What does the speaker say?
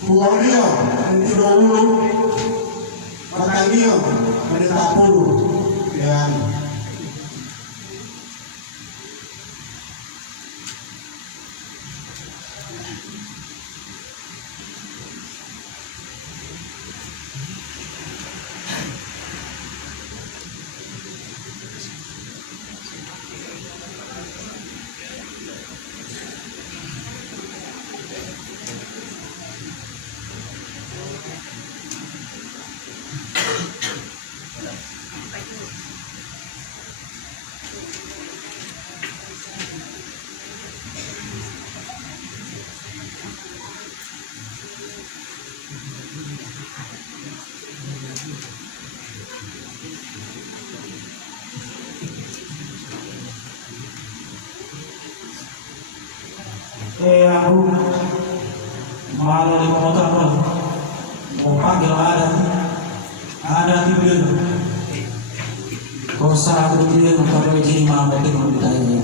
Buang dia, nanti dulu, makan dia, ada tapur, ya. Aku malu di motor apa? Mau panggil ada tidur. Kau salah aku dia untuk begini mau kita ini.